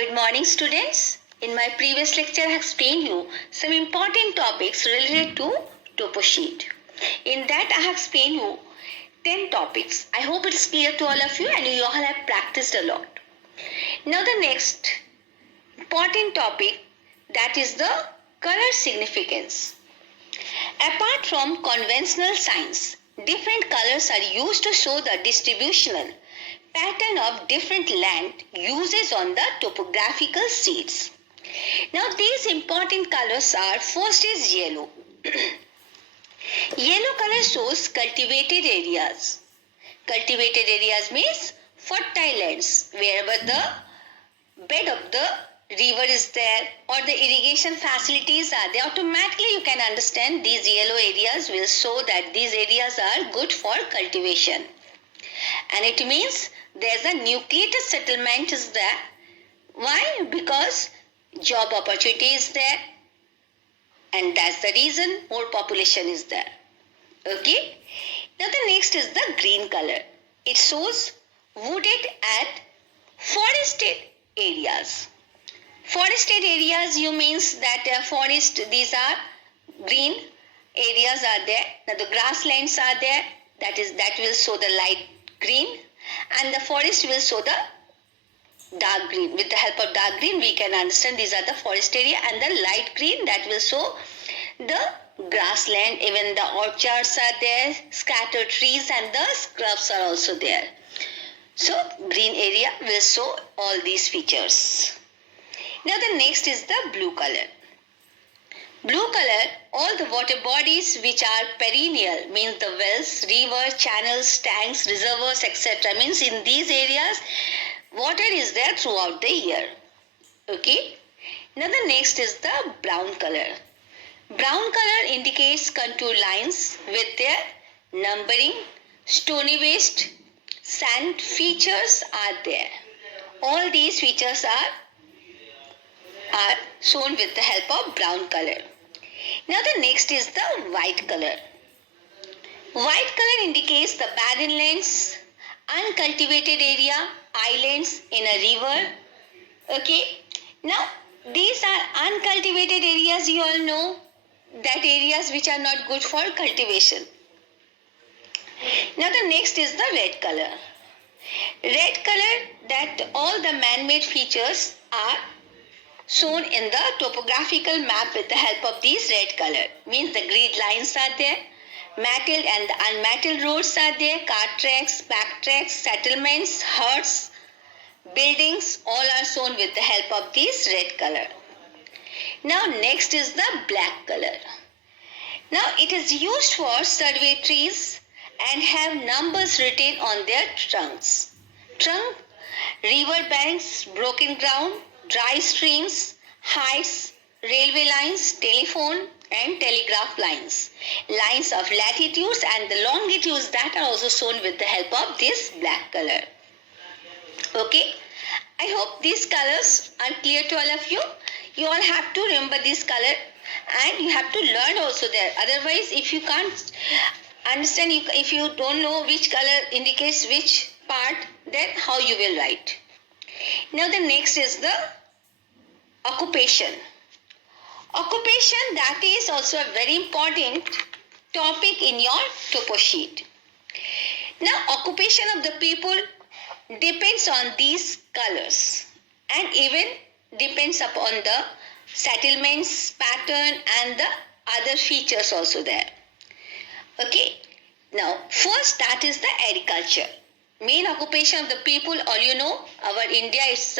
Good morning, students. In my previous lecture, I have explained you some important topics related to topo sheet. In that, I have explained you 10 topics. I hope it's clear to all of you and you all have practiced a lot. Now, the next important topic, that is the color significance. Apart from conventional signs, different colors are used to show the distributional pattern of different land uses on the topographical sheets. Now these important colors are, first is yellow. Yellow color shows cultivated areas. Cultivated areas means fertile lands, wherever the bed of the river is there or the irrigation facilities are there. Automatically you can understand these yellow areas will show that these areas are good for cultivation. And it means there's a nucleated settlement is there. Why? Because job opportunity is there, and that's the reason more population is there. Okay. Now the next is the green color. It shows wooded and forested areas. Forested areas, you means that forest, these are green areas are there. Now the grasslands are there. That will show the light green, and the forest will show the dark green. With the help of dark green, we can understand these are the forest area, and the light green, that will show the grassland. Even the orchards are there, scattered trees, and the scrubs are also there. So green area will show all these features. Now the next is the blue color. Blue color, all the water bodies which are perennial, means the wells, rivers, channels, tanks, reservoirs, etc. Means in these areas, water is there throughout the year. Okay. Now the next is the brown color. Brown color indicates contour lines with their numbering, stony waste, sand features are there. All these features are shown with the help of brown color. Now the next is the white color. White color indicates the barren lands, uncultivated area, islands in a river. Okay. Now these are uncultivated areas. You all know that areas which are not good for cultivation. Now the next is the red color. Red color, that all the man-made features are shown in the topographical map with the help of these red color. Means the grid lines are there, metalled and the unmetalled roads are there, cart tracks, back tracks, settlements, huts, buildings, all are shown with the help of this red color. Now next is the black color. Now it is used for survey trees and have numbers written on their trunks. Trunk, river banks, broken ground, dry streams, heights, railway lines, telephone and telegraph lines, lines of latitudes and the longitudes, that are also shown with the help of this black color. Okay, I hope these colors are clear to all of you. You all have to remember this color and you have to learn also there. Otherwise, if you can't understand, if you don't know which color indicates which part, then how you will write. Now the next is the occupation. Occupation, that is also a very important topic in your topo sheet. Now occupation of the people depends on these colors and even depends upon the settlements pattern and the other features also there. Okay. Now first, that is the agriculture. Main occupation of the people, all you know, our India is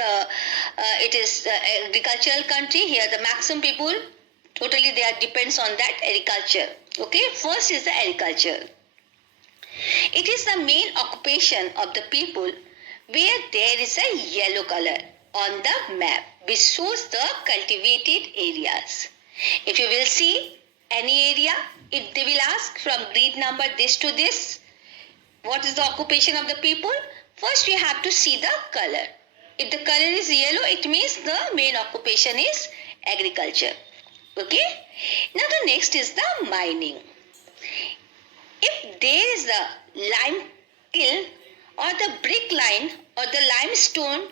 it is agricultural country. Here the maximum people totally they are depends on that agriculture. Okay, first is the agriculture. It is the main occupation of the people where there is a yellow color on the map which shows the cultivated areas. If you will see any area, if they will ask from grid number this to this, what is the occupation of the people? First we have to see the color. If the color is yellow, it means the main occupation is agriculture. Okay. Now the next is the mining. If there is a lime kiln or the brick line or the limestone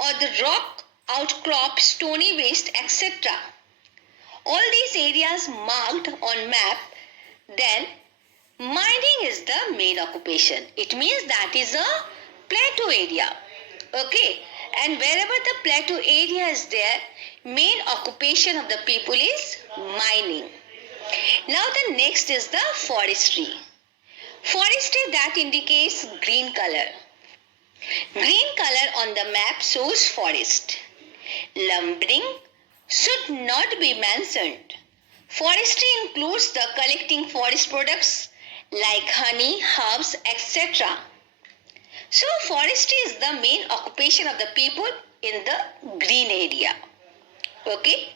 or the rock outcrop, stony waste, etc. All these areas marked on map, then mining is the main occupation. It means that is a plateau area. Okay, and wherever the plateau area is there, main occupation of the people is mining. Now the next is the forestry. Forestry that indicates green color. Green color on the map shows forest. Lumbering should not be mentioned. Forestry includes the collecting forest products like honey, herbs, etc. So forestry is the main occupation of the people in the green area. Okay.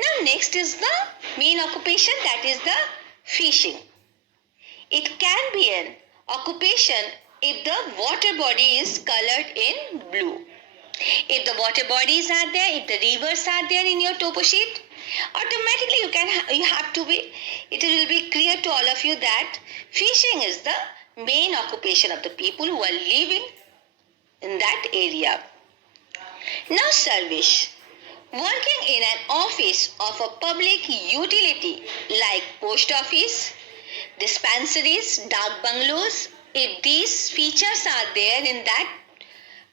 Now next is the main occupation, that is the fishing. It can be an occupation if the water body is colored in blue. If the water bodies are there, if the rivers are there in your topo sheet, automatically you have to be, it will be clear to all of you that fishing is the main occupation of the people who are living in that area. Now service. Working in an office of a public utility like post office, dispensaries, dak bungalows, if these features are there in that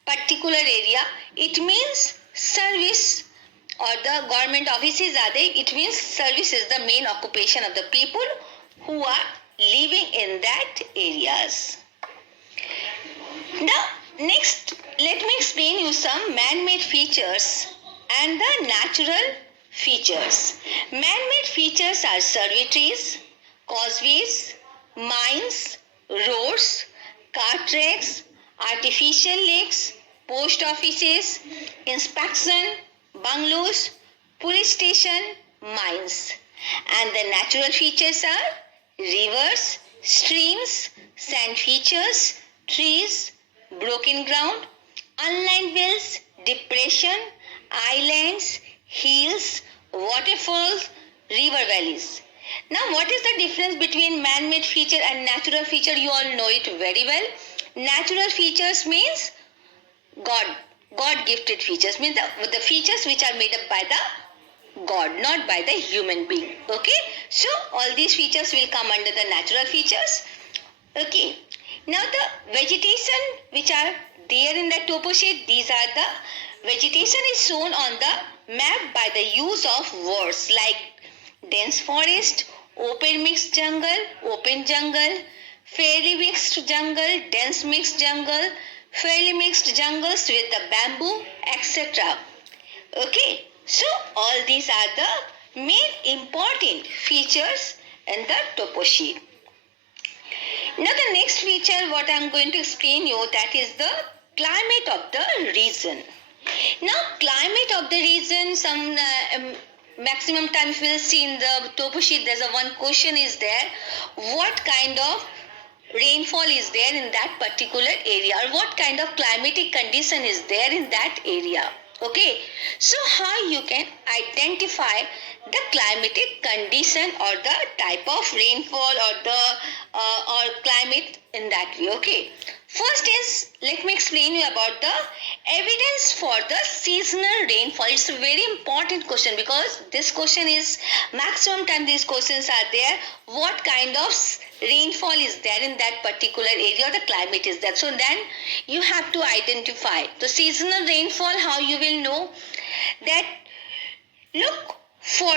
particular area, it means service, or the government offices are there, it means service is the main occupation of the people who are living in that areas. Now next, let me explain you some man-made features and the natural features. Man-made features are survey trees, causeways, mines, roads, car tracks, artificial lakes, post offices, inspection, bungalows, police station, mines. And the natural features are rivers, streams, sand features, trees, broken ground, unlined wells, depression, islands, hills, waterfalls, river valleys. Now what is the difference between man-made feature and natural feature? You all know it very well. Natural features means God gifted features, means the features which are made up by the God, not by the human being. Okay, so all these features will come under the natural features. Okay, now the vegetation which are there in the topo sheet, these are the vegetation is shown on the map by the use of words like dense forest, open mixed jungle, open jungle, fairly mixed jungle, dense mixed jungle, fairly mixed jungles with the bamboo, etc. Okay, so all these are the main important features in the topo sheet. Now the next feature what I am going to explain you, that is the climate of the region. Now climate of the region, some maximum times we will see in the topo sheet there's a one question is there, what kind of rainfall is there in that particular area, or what kind of climatic condition is there in that area. Okay, so how you can identify the climatic condition or the type of rainfall or the or climate in that way. Okay, first is, let me explain you about the evidence for the seasonal rainfall. It's a very important question because this question is maximum time these questions are there. What kind of rainfall is there in that particular area, or the climate is that. So then you have to identify the seasonal rainfall. How you will know that? Look for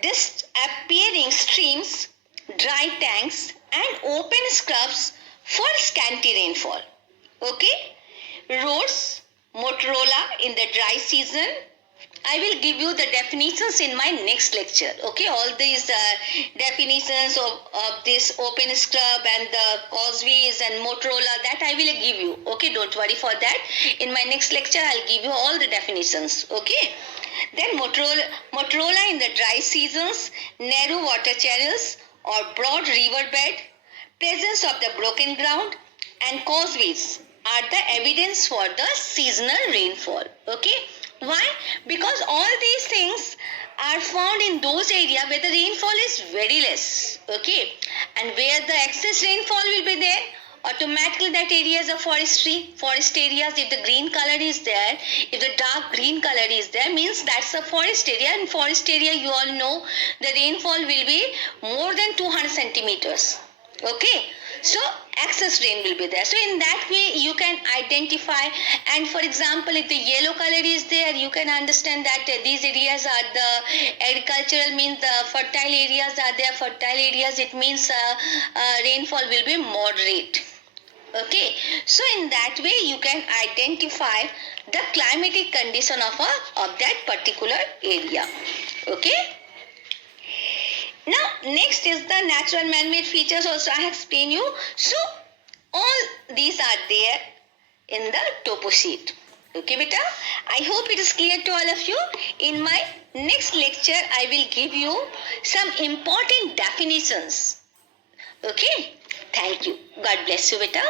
disappearing streams, dry tanks and open scrubs for scanty rainfall. Okay, roads, Motorola in the dry season. I will give you the definitions in my next lecture. Okay, all these definitions of this open scrub and the causeways and Motorola, that I will give you. Okay, don't worry for that. In my next lecture, I'll give you all the definitions. Okay. Then Motorola in the dry seasons, narrow water channels or broad river bed, presence of the broken ground and causeways are the evidence for the seasonal rainfall. Okay. Why? Because all these things are found in those areas where the rainfall is very less. Okay. And where the excess rainfall will be there, automatically that area is a forest areas. If the green color is there, if the dark green color is there, means that's a forest area. In forest area, you all know the rainfall will be more than 200 centimeters. Okay, so excess rain will be there. So in that way you can identify, and for example, if the yellow color is there, you can understand that these areas are the agricultural, means the fertile areas are there. Fertile areas, it means rainfall will be moderate. Okay, so in that way you can identify the climatic condition of that particular area. Okay, now next is the natural man-made features. Also I have explained you. So all these are there in the topo sheet. Okay beta, I hope it is clear to all of you. In my next lecture I will give you some important definitions. Okay, thank you. God bless you beta.